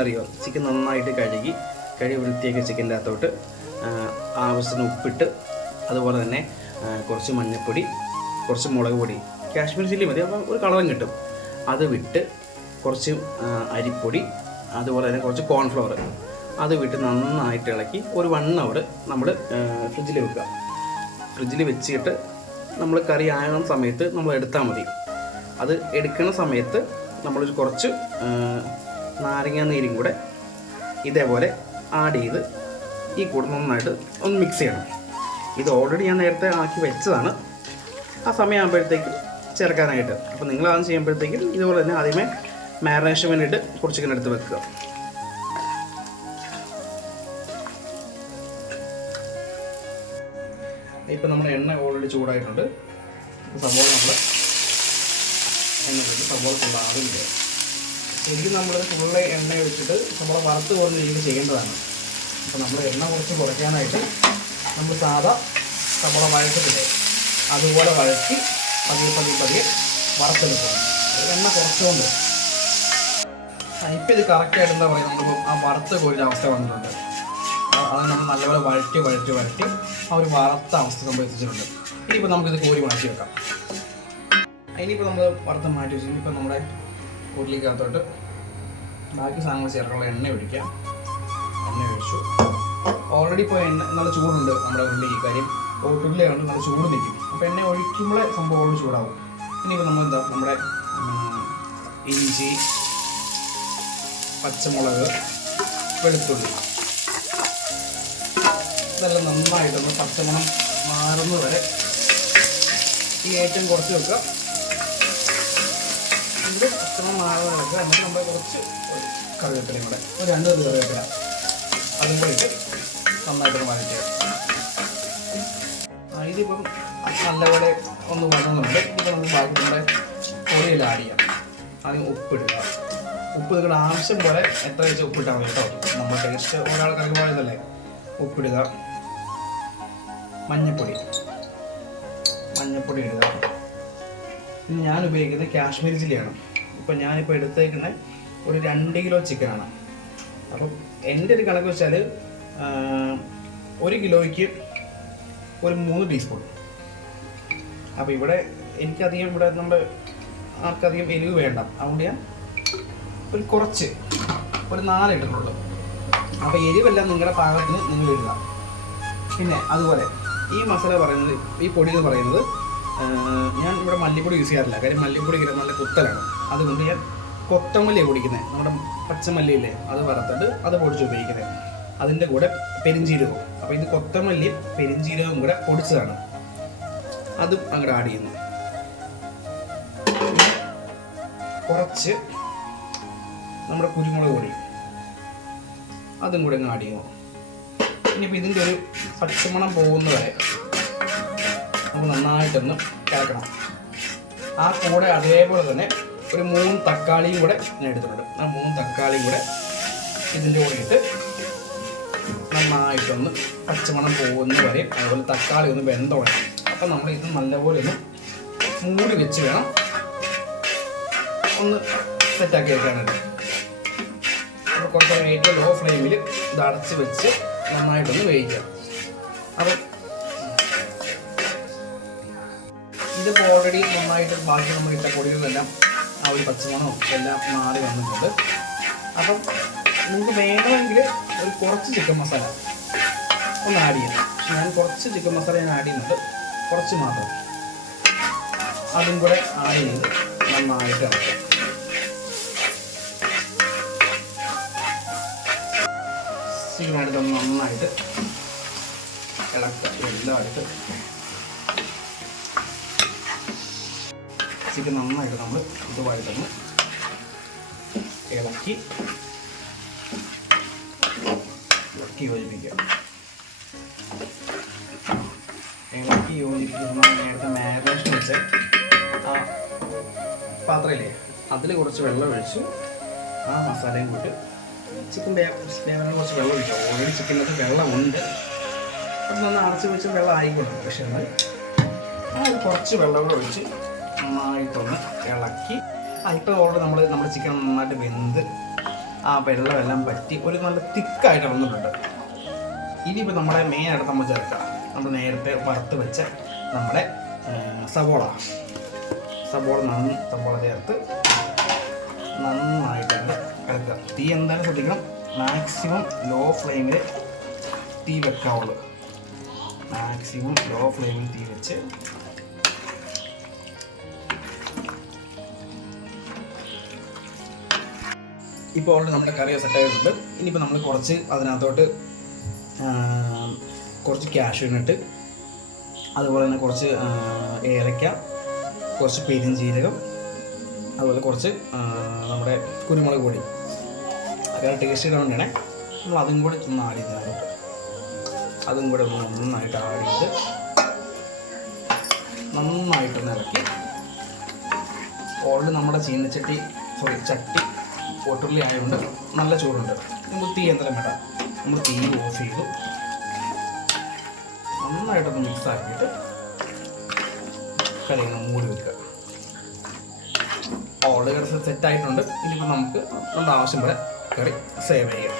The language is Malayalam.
അറിയോ, ചിക്കൻ നന്നായിട്ട് കഴുകി വൃത്തിയാക്കി ചിക്കൻ്റെ അകത്തോട്ട് ആവശ്യത്തിന് ഉപ്പിട്ട്, അതുപോലെ തന്നെ കുറച്ച് മഞ്ഞൾപ്പൊടി, കുറച്ച് മുളക് പൊടി, കാശ്മീർ ചില്ലി മതി, അപ്പോൾ ഒരു കളറും കിട്ടും. അത് വിട്ട് കുറച്ച് അരിപ്പൊടി, അതുപോലെ തന്നെ കുറച്ച് കോൺഫ്ലവർ അത് വിട്ട് നന്നായിട്ട് ഇളക്കി ഒരു 1 hour നമ്മൾ ഫ്രിഡ്ജിൽ വെക്കുക. ഫ്രിഡ്ജിൽ വെച്ചിട്ട് നമ്മൾ കറി ആകുന്ന സമയത്ത് നമ്മൾ എടുത്താൽ മതി. അത് എടുക്കുന്ന സമയത്ത് നമ്മളൊരു കുറച്ച് നാരങ്ങ നീരും കൂടെ ഇതേപോലെ ആഡ് ചെയ്ത് ഈ കൂടെ നന്നായിട്ട് ഒന്ന് മിക്സ് ചെയ്യണം. ഇത് ഓൾറെഡി ഞാൻ നേരത്തെ ആക്കി വെച്ചതാണ്, ആ സമയമാകുമ്പോഴത്തേക്ക് ചേർക്കാനായിട്ട്. അപ്പോൾ നിങ്ങളത് ചെയ്യുമ്പോഴത്തേക്കും ഇതുപോലെ തന്നെ ആദ്യമേ മാരിനേഷൻ വേണ്ടിയിട്ട് കുറച്ച് ചിക്കൻ എടുത്ത് വെക്കുക. ഇപ്പം നമ്മുടെ എണ്ണ ഓൾറെഡി ചൂടായിട്ടുണ്ട്. സവോള നമ്മൾ എണ്ണ വെച്ചിട്ട് സവോള ഫുൾ ആവില്ല. ശരിക്കും നമ്മൾ ഫുള്ള് എണ്ണ ഒഴിച്ചിട്ട് സവോള വറുത്ത് പോകുന്ന രീതിയിൽ ചെയ്യേണ്ടതാണ്. അപ്പോൾ നമ്മൾ എണ്ണ കുറച്ച് കുറയ്ക്കാനായിട്ട് നമ്മൾ സാധാ സവോള വഴറ്റത്തില്ലേ അതുപോലെ വഴറ്റി പതിയെ വറുത്തെടുക്കണം. എണ്ണ കുറച്ചുകൊണ്ട് ഇപ്പം ഇത് കറക്റ്റായിട്ട് എന്താ പറയുക, നമ്മളിപ്പോൾ ആ വറുത്ത് കോരിൻ്റെ അവസ്ഥ വന്നിട്ടുണ്ട്. അത് നമ്മൾ നല്ലപോലെ വഴറ്റി ആ ഒരു വറുത്ത അവസ്ഥ നമ്മൾ എത്തിച്ചിട്ടുണ്ട്. ഇനിയിപ്പോൾ നമുക്കിത് കോരി മാറ്റി വെക്കാം. ഇനിയിപ്പോൾ നമ്മൾ വറുത്ത് മാറ്റി വെച്ചു. ഇനിയിപ്പോൾ നമ്മുടെ ഉരുളിക്കകത്തോട്ട് ബാക്കി സാധനങ്ങൾ ചേർക്കാനുള്ള എണ്ണ ഒഴിക്കാം. എണ്ണ ഒഴിച്ചു. ഓൾറെഡി ഇപ്പോൾ എണ്ണ നല്ല ചൂടുണ്ട് നമ്മുടെ ഉരുളിക്ക്. കാര്യം ഉരുളിയാണ് നല്ല ചൂട് നിൽക്കും. അപ്പോൾ എണ്ണ ഒഴിക്കുമ്പോഴേ സംഭവം ചൂടാവും. ഇനിയിപ്പോൾ നമ്മൾ എന്താ നമ്മുടെ ഇഞ്ചി, പച്ചമുളക്, വെളുത്തുള്ളി ഇതെല്ലാം നന്നായിട്ടൊന്ന് പച്ചമണം മാറുന്നത് വരെ ഈ ഏറ്റവും കുറച്ച് വെക്കുക. ഇത് പച്ചമണം മാറുന്നത് വെക്കുക. എന്നിട്ട് നമ്മൾ കുറച്ച് കറിവേപ്പിലയും കൂടെ, ഒരു 2 കറിവേപ്പില അതും കൂടെ ഇട്ട് നന്നായിട്ടൊന്ന് വഴറ്റുക. ഇതിപ്പം നല്ലപോലെ ഒന്ന് വഴങ്ങുന്നുണ്ട്. ഇപ്പോൾ നമുക്ക് ബാക്കി നമ്മുടെ പൊടിയെല്ലാം ആഡ് ചെയ്യാം. ആദ്യം ഉപ്പിടുക. ഉപ്പ് നിങ്ങളുടെ ആവശ്യം പോലെ എത്ര വെച്ചാൽ ഉപ്പിട്ടാൽ മതി കേട്ടോ. നമ്മുടെ ടേസ്റ്റ് ഒരാൾ കറിക്ക് പോയതല്ലേ. ഉപ്പിടുക. മഞ്ഞൾപ്പൊടി ഇടുക. പിന്നെ ഞാൻ ഉപയോഗിക്കുന്നത് കാശ്മീരി ചില്ലിയാണ്. ഇപ്പം ഞാനിപ്പോൾ എടുത്തേക്കുന്നത് ഒരു 2 കിലോ ചിക്കനാണ്. അപ്പം എൻ്റെ ഒരു കണക്ക് വെച്ചാൽ 1 കിലോയ്ക്ക് ഒരു 3 ടീസ്പൂൺ. അപ്പോൾ ഇവിടെ എനിക്കധികം ഇവിടെ നമ്മുടെ ആർക്കധികം എരിവ് വേണ്ട, അതുകൊണ്ട് ഞാൻ കുറച്ച് ഒരു 4 ഇട്ടിട്ടുള്ളൂ. അപ്പോൾ എരിവെല്ലാം നിങ്ങളുടെ പാകത്തിന് നിങ്ങൾ ഇടുക. പിന്നെ അതുപോലെ ഈ മസാല പറയുന്നത്, ഈ പൊടി എന്ന് പറയുന്നത് ഞാൻ ഇവിടെ മല്ലിപ്പൊടി യൂസ് ചെയ്യാറില്ല. കാര്യം മല്ലിപ്പൊടി ഇങ്ങനെ നല്ല കുത്തലാണ്. അതുകൊണ്ട് ഞാൻ കൊത്തമല്ലിയാണ് പൊടിക്കുന്നത്. നമ്മുടെ പച്ചമല്ലിയില്ലേ അത് വറുത്തിട്ട് അത് പൊടിച്ച് ഉപയോഗിക്കുന്നത്. അതിൻ്റെ കൂടെ പെരിഞ്ചീരകവും. അപ്പോൾ ഇത് കൊത്തമല്ലിയും പെരിഞ്ചീരകവും കൂടെ പൊടിച്ചതാണ്. അതും അങ്ങോട്ട് ആഡ് ചെയ്യുന്നു. കുറച്ച് നമ്മുടെ കുരുമുളക് പൊടി അതും കൂടെ അങ്ങ് ആഡ് ചെയ്യുന്നു. ഇനിയിപ്പോൾ ഇതിൻ്റെ ഒരു പച്ചമണം പോകുന്ന വരെ നമുക്ക് നന്നായിട്ടൊന്ന് കിടക്കണം. ആ കൂടെ അതേപോലെ തന്നെ ഒരു 3 തക്കാളിയും കൂടെ ഞാൻ എടുത്തിട്ടുണ്ട്. ആ 3 തക്കാളിയും കൂടെ ഇതിൻ്റെ കൂടെ ഇട്ട് നന്നായിട്ടൊന്ന് പച്ചമണം പോകുന്ന വരെ, അതുപോലെ തക്കാളി ഒന്ന് വെന്തോണം. അപ്പം നമ്മൾ ഇത് നല്ലപോലെ ഒന്ന് മൂടി വെച്ച് വേണം ഒന്ന് സെറ്റാക്കി വെക്കാനായിട്ട്. അപ്പോൾ കുറച്ച് ഏറ്റവും ലോ ഫ്ലെയിമിൽ ഇത് അടച്ച് വെച്ച് നന്നായിട്ടൊന്ന് വേവിക്കാം. അപ്പം ഇതിപ്പോൾ ഓൾറെഡി നന്നായിട്ട് ബാക്കി നമ്മൾ ഇട്ട പൊടികളെല്ലാം ആ ഒരു പച്ചമണവും എല്ലാം മാറി വന്നിട്ടുണ്ട്. അപ്പം നിങ്ങൾക്ക് വേണമെങ്കിൽ ഒരു കുറച്ച് ചിക്കൻ മസാല ഒന്ന് ആഡ് ചെയ്യാം. പക്ഷെ ഞാൻ കുറച്ച് ചിക്കൻ മസാല ഞാൻ ആഡ് ചെയ്യുന്നുണ്ട്, കുറച്ച് മാത്രം. അതും കൂടെ ആഡ് ചെയ്ത് നന്നായിട്ട് ഇറക്കാം. ചിക്കനായിട്ട് നന്നായിട്ട് ഇളക്കുക. എല്ലായിട്ട് ചിക്കൻ നന്നായിട്ട് നമ്മൾ ഇതുമായിട്ടൊന്ന് ഇളക്കി യോജിപ്പിക്കുക. ഇളക്കി യോജിപ്പിക്കുന്ന നേരത്തെ മാരിനേഷൻ വെച്ച ആ പാത്രമില്ലേ അതിൽ കുറച്ച് വെള്ളം ഒഴിച്ച് ആ മസാലയും കൂട്ടി ചിക്കൻ വേവാൻ കുറച്ച് വെള്ളം ഒഴിച്ചു. ഓൾറെഡി ചിക്കനിലൊക്കെ വെള്ളമുണ്ട്. അത് നന്ന് അടച്ച് വെച്ച് വെള്ളം ആയിക്കോട്ടെ. പക്ഷെ എന്നാൽ ആ ഒരു കുറച്ച് വെള്ളം കൂടെ ഒഴിച്ച് നന്നായിട്ടൊന്ന് ഇളക്കി. ഇപ്പോൾ ഓൾറെഡി നമ്മുടെ ചിക്കൻ നന്നായിട്ട് വെന്ത് ആ വെള്ളമെല്ലാം പറ്റി ഒരു നല്ല തിക്കായിട്ട് വന്നിട്ടുണ്ട്. ഇനിയിപ്പോൾ നമ്മുടെ മെയിനായിട്ട് നമ്മൾ ചേർക്കുക, നമ്മൾ നേരത്തെ വറുത്ത് വെച്ച നമ്മുടെ സവോള ചേർത്ത് നന്നായിട്ട് ഇളക്കുക. തീ എന്തായാലും ശ്രദ്ധിക്കണം, മാക്സിമം ലോ ഫ്ലെയിമിൽ തീ വെക്കാവുള്ളൂ. മാക്സിമം ലോ ഫ്ലെയിമിൽ തീ വെച്ച് ഇപ്പോൾ ഓൾറെഡി നമ്മുടെ കറി സെറ്റായിട്ടുണ്ട്. ഇനിയിപ്പോൾ നമ്മൾ കുറച്ച് അതിനകത്തോട്ട് കുറച്ച് കാഷ്യൂനട്ട്, അതുപോലെ തന്നെ കുറച്ച് ഏലക്ക, കുറച്ച് പെരുംജീരകം, അതുപോലെ കുറച്ച് നമ്മുടെ കുരുമുളക് പൊടി, അങ്ങനെ ടേസ്റ്റ് ഇടാൻ വേണ്ടിയാണേ. നമ്മൾ അതും കൂടെ ഒന്ന് ആഡ് ചെയ്തതിനകത്തോട്ട് അതും കൂടെ ഒന്ന് നന്നായിട്ട് ആഡ് ചെയ്ത് നന്നായിട്ടൊന്ന് ഇളക്കി. ഓൾറെഡി നമ്മുടെ ചട്ടി ഓട്ടുള്ളി ആയതുകൊണ്ട് നല്ല ചൂടുണ്ട്. നമുക്ക് തീ എന്തെല്ലാം വേണ്ട, നമ്മൾ തീ ഓഫ് ചെയ്തു നന്നായിട്ടൊന്ന് മിക്സ് ആക്കിയിട്ട് കറി മൂടി വെക്കുക. ഓൾറെഡി സെറ്റായിട്ടുണ്ട്. ഇനിയിപ്പോൾ നമുക്ക് നമ്മുടെ ആവശ്യം പോലെ കറി സേവ് ചെയ്യാം.